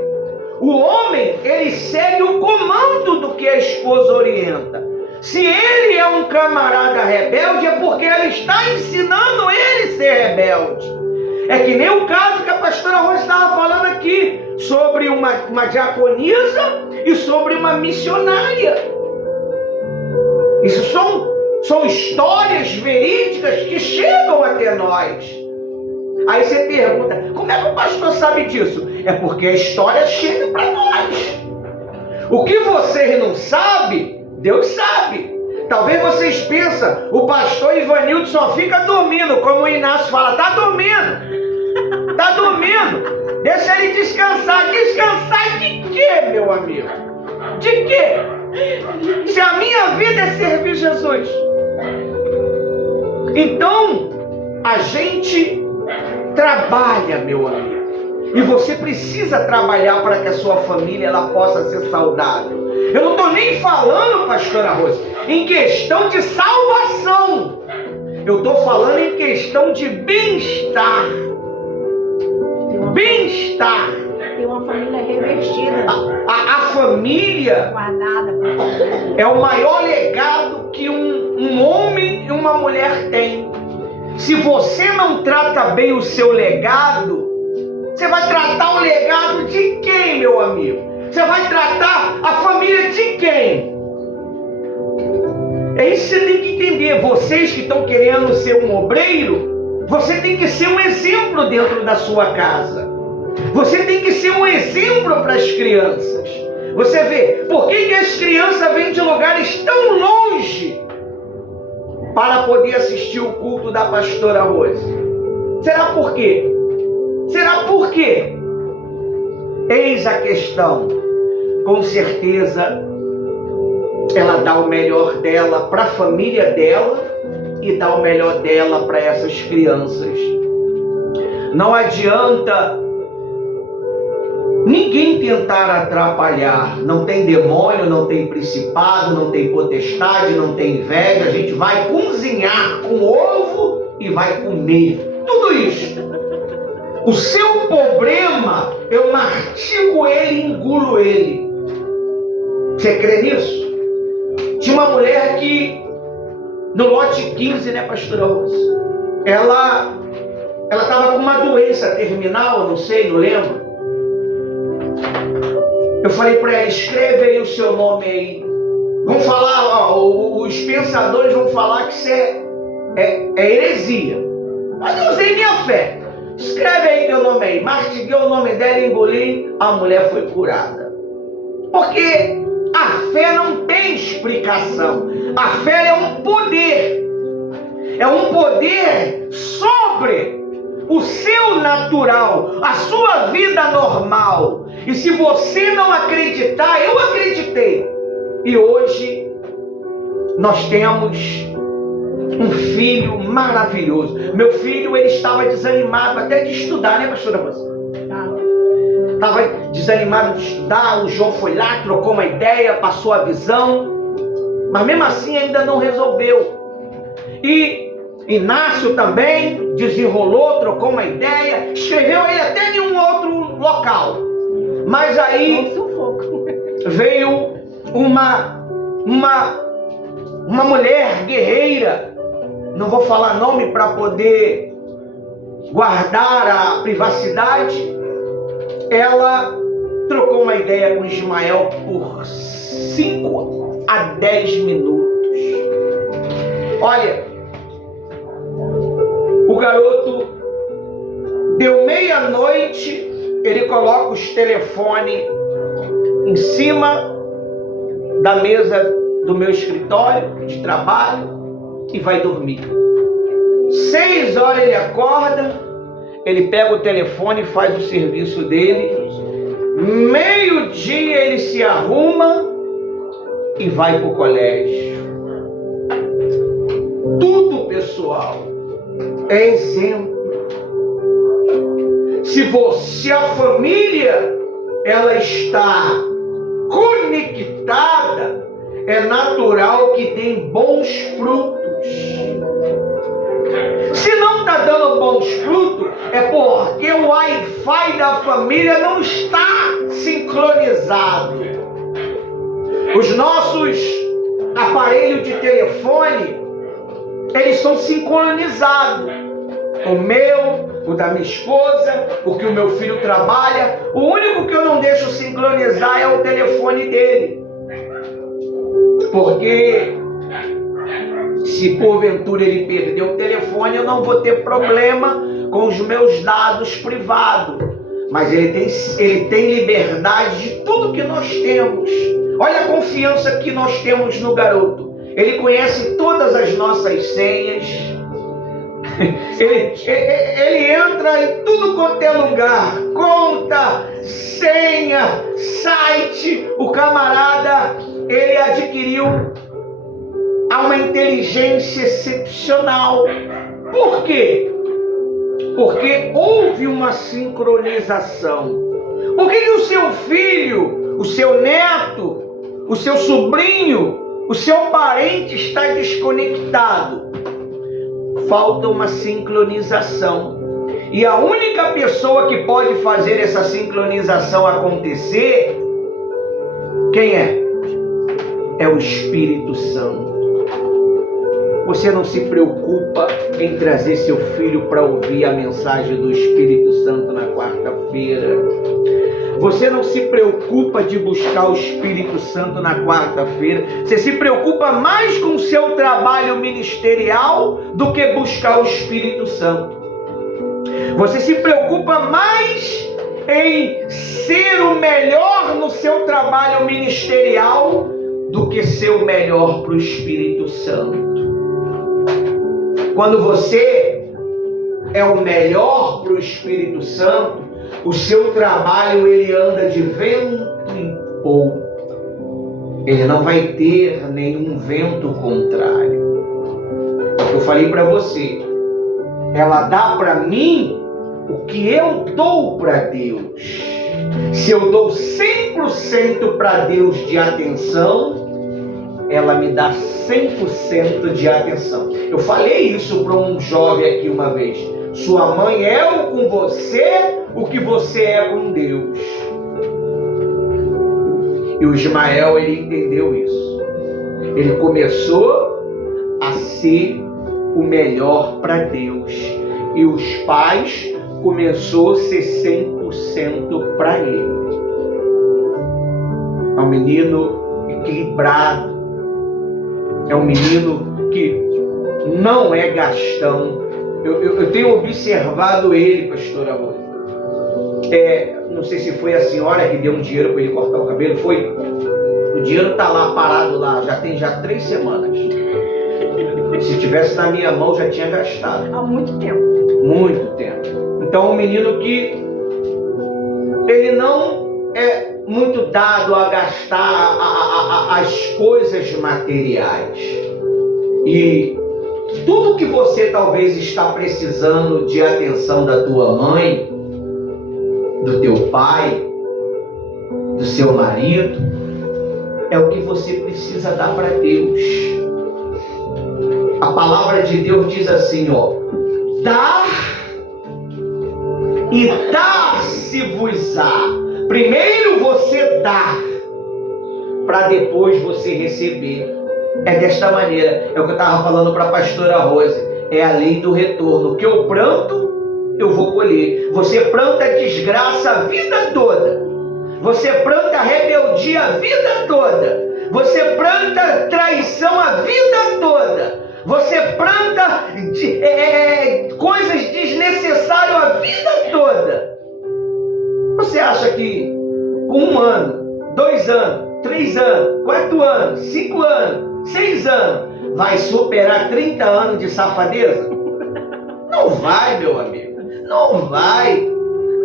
O homem, ele segue o comando do que a esposa orienta. Se ele é um camarada rebelde, é porque ela está ensinando ele a ser rebelde. É que nem o caso que a pastora Rosa estava falando aqui, sobre uma diaconisa e sobre uma missionária. Isso são histórias verídicas que chegam até nós. Aí você pergunta, como é que o pastor sabe disso? É porque a história chega para nós. O que vocês não sabem, Deus sabe. Talvez vocês pensam, o pastor Ivanildo só fica dormindo, como o Inácio fala, tá dormindo. Tá dormindo. Deixa ele descansar. Descansar de quê, meu amigo? De quê? Se a minha vida é servir Jesus. Então, a gente trabalha, meu amigo. E você precisa trabalhar para que a sua família ela possa ser saudável. Eu não estou nem falando, pastora Rosa, em questão de salvação. Eu estou falando em questão de bem-estar. Bem-estar. Tem uma família revestida. A família Guardada. é o maior legado que um homem e uma mulher têm. Se você não trata bem o seu legado, você vai tratar o legado de quem, meu amigo? Você vai tratar a família de quem? É isso que você tem que entender. Vocês que estão querendo ser um obreiro, você tem que ser um exemplo dentro da sua casa. Você tem que ser um exemplo para as crianças. Você vê, por que as crianças vêm de lugares tão longe para poder assistir o culto da pastora Rose? Será por quê? Será por quê? Eis a questão. Com certeza, ela dá o melhor dela para a família dela e dá o melhor dela para essas crianças. Não adianta ninguém tentar atrapalhar. Não tem demônio, não tem principado, não tem potestade, não tem inveja. A gente vai cozinhar com ovo e vai comer. Tudo isso. O seu problema, eu mastigo ele e engulo ele. Você crê nisso? Tinha uma mulher que, no lote 15, né, pastora Rosa? Ela estava com uma doença terminal, não sei, não lembro. Eu falei para ela, escreve aí o seu nome aí. Vão falar, ó, os pensadores vão falar que isso é heresia. Mas eu usei minha fé. Escreve aí teu nome aí. Mastiguei o nome dela, engoli, a mulher foi curada. Porque a fé não tem explicação. A fé é um poder. É um poder sobre o seu natural, a sua vida normal. E se você não acreditar, eu acreditei. E hoje nós temos um filho maravilhoso. Meu filho, ele estava desanimado até de estudar, né, pastora Rosa? Estava desanimado de estudar. O João foi lá, trocou uma ideia, passou a visão, mas mesmo assim ainda não resolveu. E Inácio também desenrolou, trocou uma ideia, escreveu ele até em um outro local. Mas aí veio uma mulher guerreira, não vou falar nome para poder guardar a privacidade. Ela trocou uma ideia com Ismael por 5 a 10 minutos. Olha, o garoto deu meia-noite, ele coloca os telefones em cima da mesa do meu escritório de trabalho e vai dormir. 6 horas ele acorda, ele pega o telefone e faz o serviço dele. Meio-dia ele se arruma e vai para o colégio. Tudo, pessoal, é exemplo. Se a família ela está conectada, é natural que dê bons frutos. Se não está dando bons frutos, é porque o Wi-Fi da família não está sincronizado. Os nossos aparelhos de telefone, eles são sincronizados. O meu, o da minha esposa, o que o meu filho trabalha. O único que eu não deixo sincronizar é o telefone dele. Porque se porventura ele perder o telefone, eu não vou ter problema com os meus dados privados. Mas ele tem liberdade de tudo que nós temos. Olha a confiança que nós temos no garoto. Ele conhece todas as nossas senhas. Ele entra em tudo quanto é lugar. Conta, senha, site. O camarada, ele adquiriu uma inteligência excepcional. Por quê? Porque houve uma sincronização. Por que o seu filho, o seu neto, o seu sobrinho, o seu parente está desconectado? Falta uma sincronização. E a única pessoa que pode fazer essa sincronização acontecer, quem é? É o Espírito Santo. Você não se preocupa em trazer seu filho para ouvir a mensagem do Espírito Santo na quarta-feira. Você não se preocupa de buscar o Espírito Santo na quarta-feira. Você se preocupa mais com o seu trabalho ministerial do que buscar o Espírito Santo. Você se preocupa mais em ser o melhor no seu trabalho ministerial do que ser o melhor para o Espírito Santo. Quando você é o melhor para o Espírito Santo, o seu trabalho ele anda de vento em polvo. Ele não vai ter nenhum vento contrário. Eu falei para você, ela dá para mim o que eu dou para Deus. Se eu dou 100% para Deus de atenção, ela me dá 100% de atenção. Eu falei isso para um jovem aqui uma vez. Sua mãe é com você o que você é com Deus. E o Ismael, ele entendeu isso. Ele começou a ser o melhor para Deus. E os pais começou a ser 100% para ele. É um menino equilibrado. É um menino que não é gastão. Eu tenho observado ele, pastora Rosa. Não sei se foi a senhora que deu um dinheiro para ele cortar o cabelo. Foi? O dinheiro está lá, parado lá. Já tem 3 semanas. Se tivesse na minha mão, já tinha gastado. Há muito tempo. Muito tempo. Então, um menino que ele não é muito dado a gastar as coisas materiais. E tudo que você talvez está precisando de atenção da tua mãe, do teu pai, do seu marido, é o que você precisa dar para Deus. A palavra de Deus diz assim, dar e dar-se-vos-á. Primeiro você dá, para depois você receber. É desta maneira. É o que eu estava falando para a pastora Rose. É a lei do retorno. O que eu planto, eu vou colher. Você planta desgraça a vida toda. Você planta rebeldia a vida toda. Você planta traição a vida toda. Você planta coisas desnecessárias a vida toda. Você acha que com 1 ano, 2 anos, 3 anos, 4 anos, 5 anos, 6 anos, vai superar 30 anos de safadeza? Não vai, meu amigo. Não vai.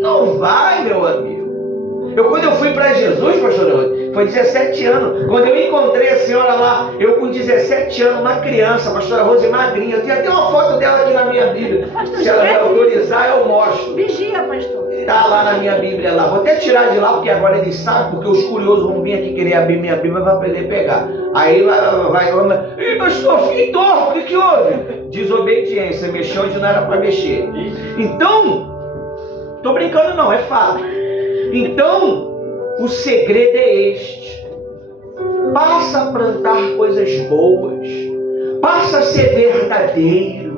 Não vai, meu amigo. Quando eu fui para Jesus, pastor, Foi 17 anos. Quando eu encontrei a senhora lá, eu com 17 anos, uma criança, a pastora Rose magrinha. Eu tenho até uma foto dela aqui na minha Bíblia. Se ela me autorizar, eu mostro. Vigia, pastor. Tá lá na minha Bíblia lá. Vou até tirar de lá, porque agora eles sabem, porque os curiosos vão vir aqui querer abrir minha Bíblia para poder pegar. Aí vai, ei, pastor, fiquei torto, o que houve? Desobediência, mexeu onde não era para mexer. Então, tô brincando não, é fato. Então, o segredo é este. Passa a plantar coisas boas. Passa a ser verdadeiro.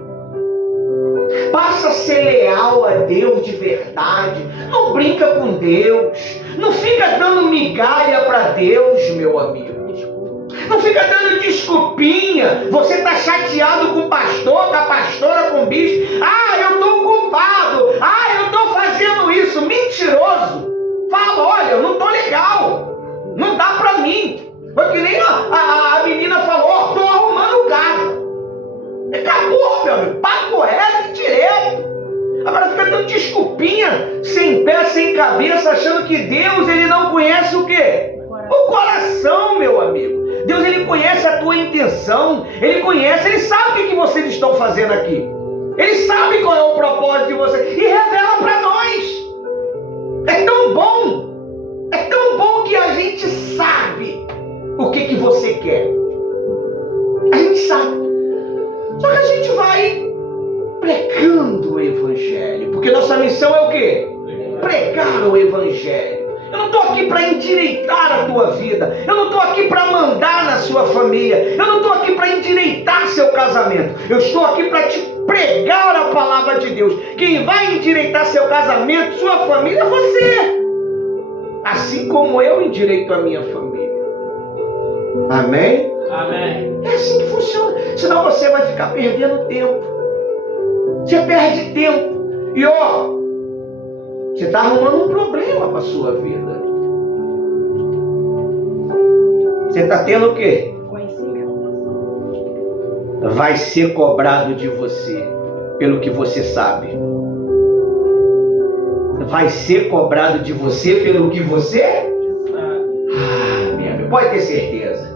Passa a ser leal a Deus de verdade. Não brinca com Deus. Não fica dando migalha para Deus, meu amigo. Não fica dando desculpinha. Você está chateado com o pastor, com a pastora, com o bispo. Ah, eu estou culpado. Ah, eu estou fazendo isso. Mentiroso. Fala, olha, eu não estou legal. Não dá para mim. Foi que nem a menina falou, estou arrumando casa. Acabou, meu amigo. Papo reto e direto. Agora fica dando desculpinha, sem pé, sem cabeça, achando que Deus, ele não conhece o quê? O coração, meu amigo. Deus, ele conhece a tua intenção. Ele conhece, ele sabe o que vocês estão fazendo aqui. Ele sabe qual é o propósito de vocês. E revela para nós. É tão bom que a gente sabe o que você quer. A gente sabe. Só que a gente vai pregando o Evangelho. Porque nossa missão é o quê? Pregar o Evangelho. Eu não estou aqui para endireitar a tua vida. Eu não estou aqui para mandar na sua família. Eu não estou aqui para endireitar seu casamento. Eu estou aqui para te pregar a palavra de Deus. Quem vai endireitar seu casamento, sua família, é você. Assim como eu endireito a minha família. Amém? Amém. É assim que funciona. Senão você vai ficar perdendo tempo. Você perde tempo. E ó, você está arrumando um problema para a sua vida. Você está tendo o quê? Vai ser cobrado de você pelo que você sabe. Vai ser cobrado de você pelo que você sabe. Ah, minha amiga, pode ter certeza.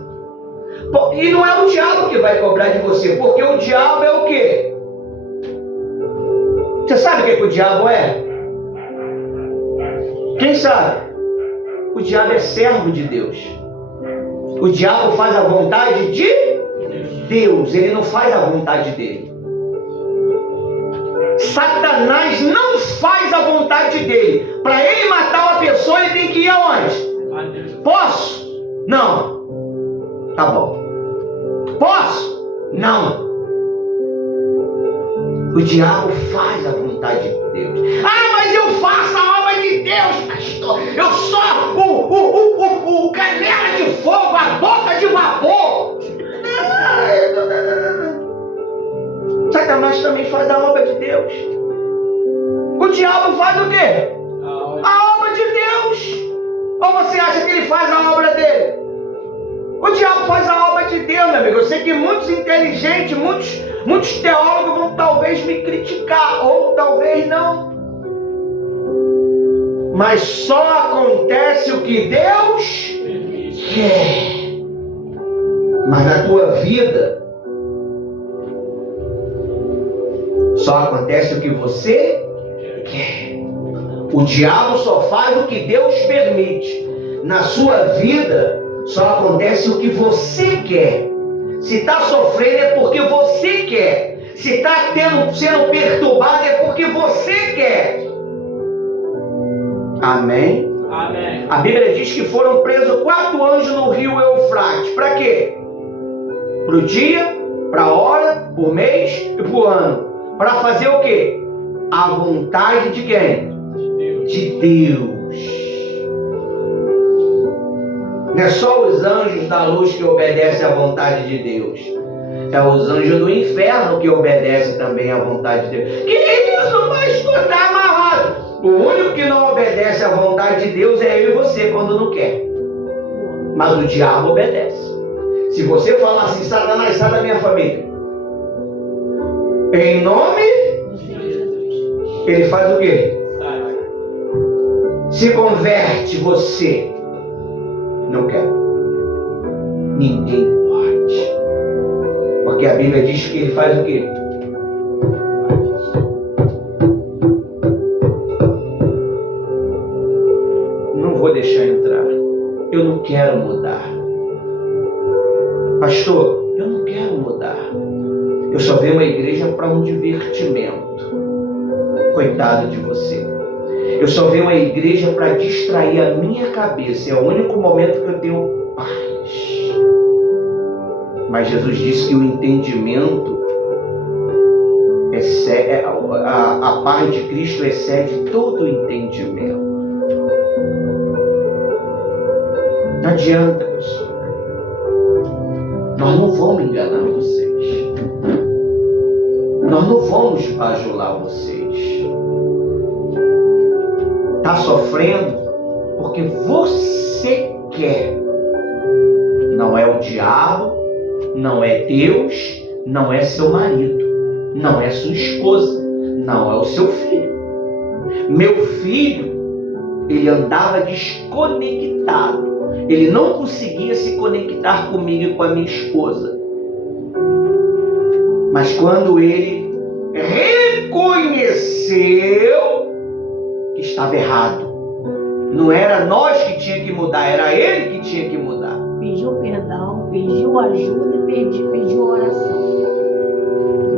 E não é o diabo que vai cobrar de você, porque o diabo é o quê? Você sabe o que o diabo é? Quem sabe? O diabo é servo de Deus. O diabo faz a vontade de Deus. Ele não faz a vontade dele. Satanás não faz a vontade dele. Para ele matar uma pessoa, ele tem que ir aonde? Posso? Não. Tá bom. Posso? Não. O diabo faz a vontade de Deus. Ah, mas eu faço a obra de Deus, pastor. Eu sou o canela de fogo, a boca de vapor. Satanás também faz a obra de Deus. O diabo faz o quê? A obra de Deus. Ou você acha que ele faz a obra dele? O diabo faz a obra de Deus, meu amigo. Eu sei que muitos inteligentes, muitos teólogos vão talvez me criticar, ou talvez não. Mas só acontece o que Deus quer. Mas na tua vida, só acontece o que você quer. O diabo só faz o que Deus permite. Na sua vida, só acontece o que você quer. Se está sofrendo é porque você quer. Se está sendo perturbado é porque você quer. Amém? Amém. A Bíblia diz que foram presos 4 anjos no rio Eufrates. Para quê? Para o dia, para a hora, por mês e para o ano. Para fazer o quê? A vontade de quem? De Deus. Não é só os anjos da luz que obedecem à vontade de Deus. É os anjos do inferno que obedecem também à vontade de Deus. Que isso, pastor? Está amarrado. O único que não obedece à vontade de Deus é eu e você quando não quer. Mas o diabo obedece. Se você falar assim, Satanás, sai da minha família, em nome de Jesus, ele faz o quê? Se converte você. Não quero. Ninguém pode. Porque a Bíblia diz que ele faz o quê? Não vou deixar entrar. Eu não quero mudar. Pastor, eu não quero mudar. Eu só venho à igreja para um divertimento. Coitado de você. Eu só venho à igreja para distrair a minha cabeça. É o único momento que eu tenho paz. Mas Jesus disse que o entendimento a paz de Cristo excede todo o entendimento. Não adianta, pessoal. Nós não vamos enganar vocês. Nós não vamos bajular vocês. Está sofrendo porque você quer. Não é o diabo, não é Deus, não é seu marido, não é sua esposa, não é o seu filho. Meu filho, ele andava desconectado. Ele não conseguia se conectar comigo e com a minha esposa. Mas quando ele reconheceu que estava errado, não era nós que tinha que mudar, era ele que tinha que mudar. Pediu perdão, pediu ajuda e pediu oração.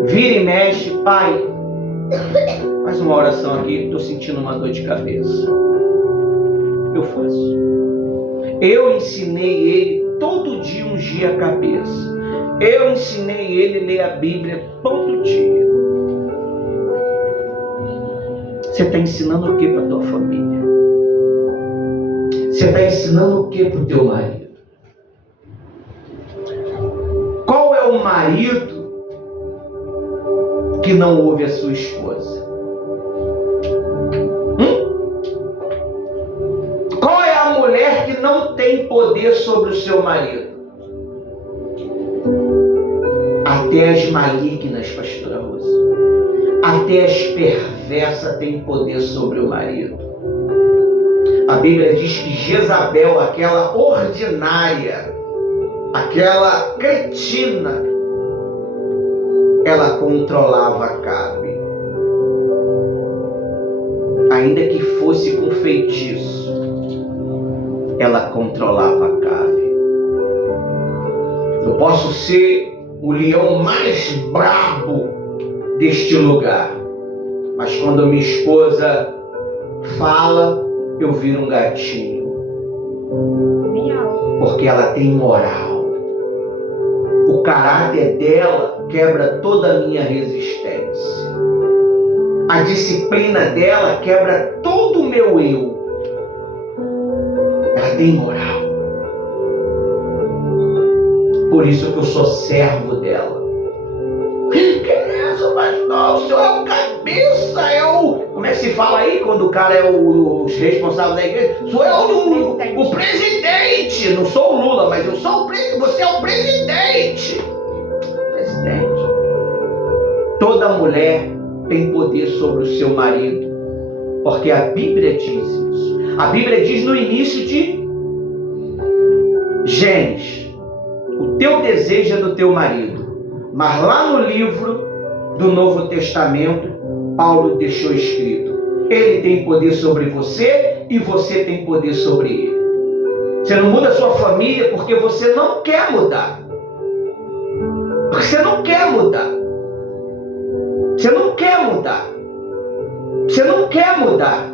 Vira e mexe, pai, faz uma oração aqui, estou sentindo uma dor de cabeça. Eu faço. Eu ensinei ele todo dia ungir a cabeça. Eu ensinei ele a ler a Bíblia todo dia. Você está ensinando o que para a tua família? Você está ensinando o que para o teu marido? Qual é o marido que não ouve a sua esposa? Qual é a mulher que não tem poder sobre o seu marido? Até as malignas, pastora Rosa. Até as perversas têm poder sobre o marido. A Bíblia diz que Jezabel, aquela ordinária, aquela cretina, ela controlava Acabe. Ainda que fosse com feitiço, ela controlava Acabe. Eu posso ser o leão mais brabo deste lugar, mas quando minha esposa fala, eu viro um gatinho. Porque ela tem moral. O caráter dela quebra toda a minha resistência. A disciplina dela quebra todo o meu eu. Ela tem moral. Por isso que eu sou servo dela. Que é isso, pastor? O senhor é o cabeça, é o... Como é que se fala aí quando o cara é o responsável da igreja? O senhor é o presidente. Não sou o Lula, mas eu sou o presidente. Você é o presidente. Presidente. Toda mulher tem poder sobre o seu marido. Porque a Bíblia diz isso. A Bíblia diz no início de Gênesis: o teu desejo é do teu marido. Mas lá no livro do Novo Testamento, Paulo deixou escrito: ele tem poder sobre você e você tem poder sobre ele. Você não muda a sua família porque você não quer mudar. Porque você não quer mudar. Você não quer mudar. Você não quer mudar.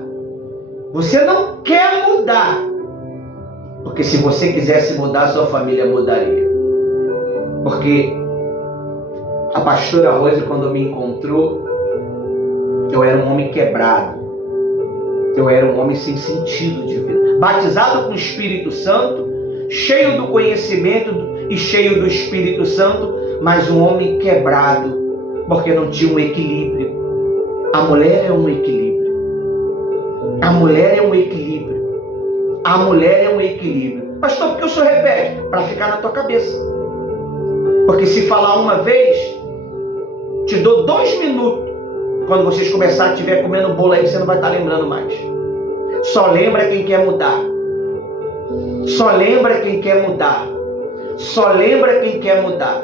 Você não quer mudar. Porque se você quisesse mudar, sua família mudaria. Porque a pastora Rosa, quando me encontrou, eu era um homem quebrado. Eu era um homem sem sentido de vida. Batizado com o Espírito Santo, cheio do conhecimento e cheio do Espírito Santo, mas um homem quebrado, porque não tinha um equilíbrio. A mulher é um equilíbrio. A mulher é um equilíbrio. A mulher é um equilíbrio. Pastor, por que o senhor repete? Para ficar na tua cabeça. Porque se falar uma vez, te dou 2 minutos. Quando vocês começarem, estiver comendo bolo aí, você não vai estar lembrando mais. Só lembra quem quer mudar. Só lembra quem quer mudar. Só lembra quem quer mudar.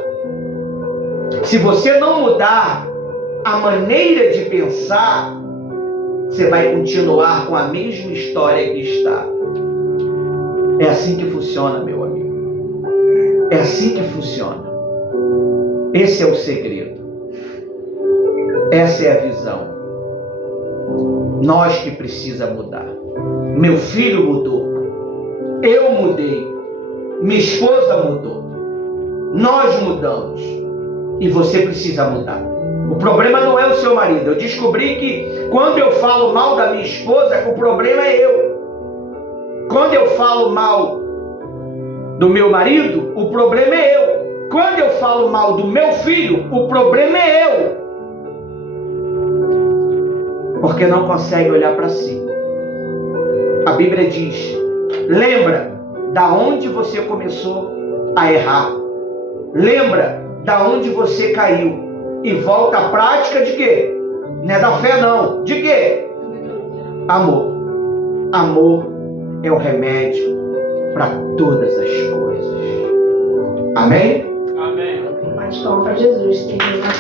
Se você não mudar a maneira de pensar, você vai continuar com a mesma história que está. É assim que funciona, meu amigo. É assim que funciona. Esse é o segredo. Essa é a visão. Nós que precisa mudar. Meu filho mudou. Eu mudei. Minha esposa mudou. Nós mudamos. E você precisa mudar. O problema não é o seu marido. Eu descobri que quando eu falo mal da minha esposa, o problema é eu. Quando eu falo mal do meu marido, o problema é eu. Quando eu falo mal do meu filho, o problema é eu. Porque não consegue olhar para si. A Bíblia diz: lembra da onde você começou a errar. Lembra da onde você caiu. E volta à prática de quê? Não é da fé não. De quê? Amor. Amor é o remédio para todas as coisas. Amém? Amém. Mais palmas para Jesus. Tem uma